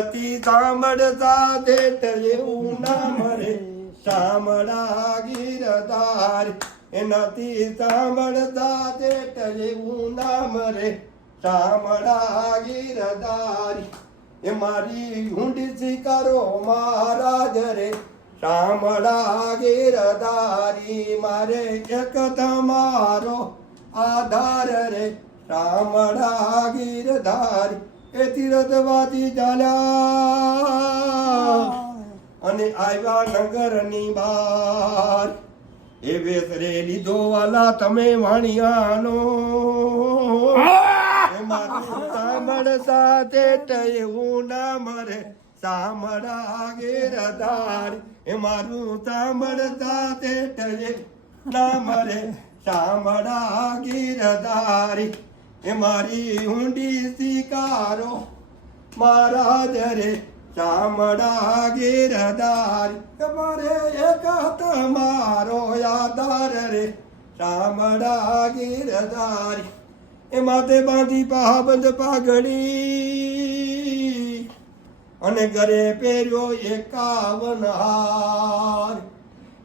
સાંભળતા દેત એવું નામ રે શામળા ગીરધારી એ નથી સાંભળતા દેત એવું નામ રે શામળા ગીરધારી એ મારી ઊંડી સ્વીકારો મહારાજ રે શામળા ગીરધારી મારે એક તમારો આધાર રે શામળા ગીરધારી એ તીરથવાદી ચાલ્યા અને આવ્યા નગરની બહાર એ વેસરે લીધો વાલા તમે વાણિયાનો એ મારું સાંભળતા તે એવું નામ રે શામળા ગીરધારી એ મારું સાંભળતા તે નામ રે શામળા ગીરધારી એ મારી ઊંડી સ્વીકારો મહારાજ રે શામળા ગીરધારી તમારે એક તમારો આધાર રે શામળા ગીરધારી એ માથે બાંધી પાબંધ પાઘડી અને ઘરે પહેર્યો 51 હાર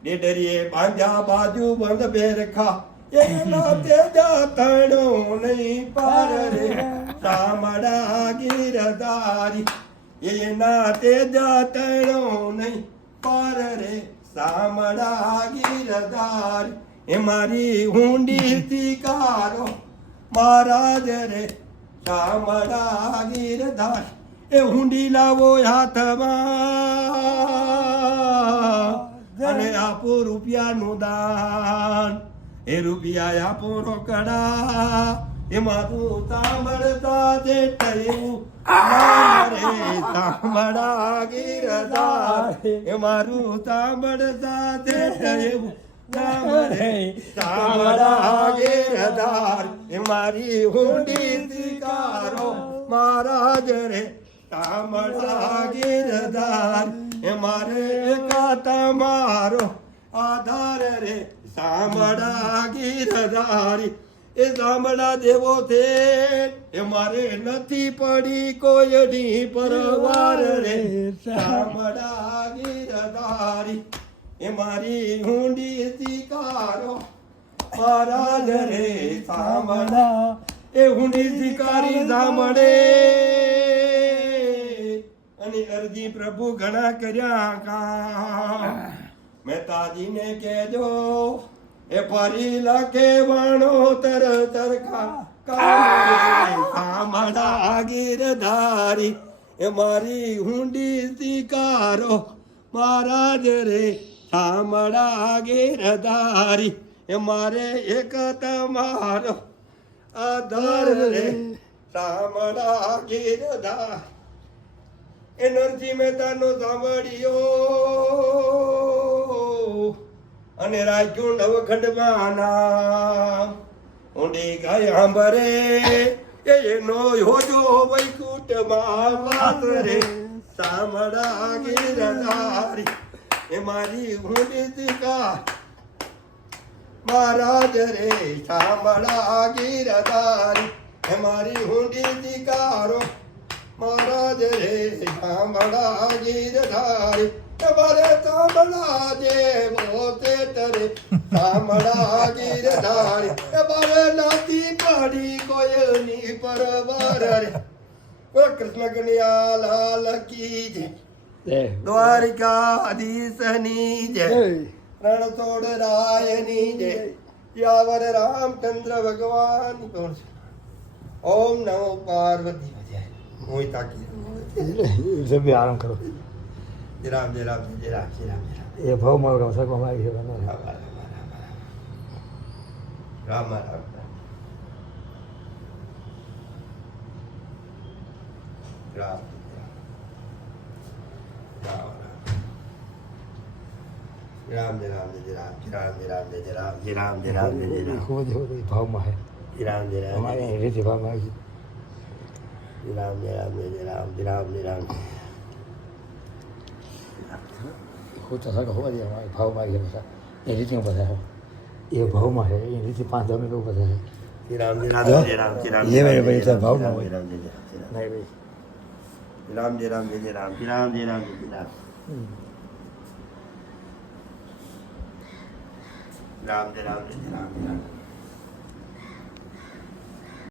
ડેડરીએ બાંધ્યા બાજુ બંધ બેરખા એના તેજા તણો નહીં પાર રે શામળા ગીરધારી એના તેજા તણો નહીં પાર રે શામળા ગીરધારી એ મારી ઊંડી સ્વીકારો મહારાજ રે શામળા ગીરધારી એ ઊંડી લાવો હાથમાં અને આપો રૂપિયાનું દાન એ રૂપિયા આપો રોકડા એ મારું સાંભળતા દેવું રે શામળા ગીરધારી એ મારું સાંભળતા દેવું રે શામળા ગીરધારી એ મારી ઊંડી સ્વીકારો મહારાજ રે શામળા ગીરધારી એ મારે એકા તમારો આધાર રે શામળા ગીરધારી એ શામળા દેવો છે એ મારે નથી પડી કોઈની પરવાર રે શામળા ગીરધારી એ મારી ઊંડી સ્વીકારો મહારાજ રે શામળા એ ઊંડી સ્વીકારી સાંભળે અને અરજી પ્રભુ ઘણા કર્યા કામ મહેતાજીને કહેજો એ ફરી લખે વાણો તરખા શામળા ગીરધારી એ મારી ઊંડી સ્વીકારો મહારાજ રે શામળા ગીરધારી એ મારે એક તમારો આધાર રે શામળા ગીરધારી એ નરસિંહ મહેતાનો સાંભળ્યો અને રાખ્યું નવખંડમાં નામ ઊંડી ગાય સાંભળે એનો હોજો વૈકુંઠમાં વાત રે શામળા ગીરધારી એ મારી ઊંડી સ્વીકાર મહારાજ રે શામળા ગીરધારી એ મારી ઊંડી સ્વીકારો મહારાજ રે શામળા ગીરધારી તમારે શામળા જેવો તેતરે શામળા ગીરધારી તમારે નથી પડી કોઈની પરવાર રે કૃષ્ણ કનૈયા લાલ કી જય દ્વારિકાધીશની જય રણછોડ રાયની જય યાવર રામચંદ્ર ભગવાન ઓમ નમો પાર્વતી હું તાકી આરામ કરો જય રામ જય રામ જય રામ જય રામ એ ભાવ મારો શકવામાં આવી છે રામ રામ રામ રામ જય રામ જય રામ જય રામ જય રામ જય રામ જય રામ જય રામ જય રામ ભાવમાં જય રામ જય રામ અમારે રીતે ભાવમાં આવી જય રામ જય રામ જય રામ જય રામ જય રામ હું તો સર હોવા દે ભાવમાં આવી ગયા એ રીતે બધા એ ભાવમાં છે એ રીતે 5 મિનિટ બધા છે જય રામ જય રામ જય રામ જય રામ એ ભાઈ ભાઈ ભાવમાં હોય જય રામ જય રામ નહીં ભાઈ राम जय राम जय जय राम जय राम जय राम जय जय राम राम जय राम जय जय राम जय राम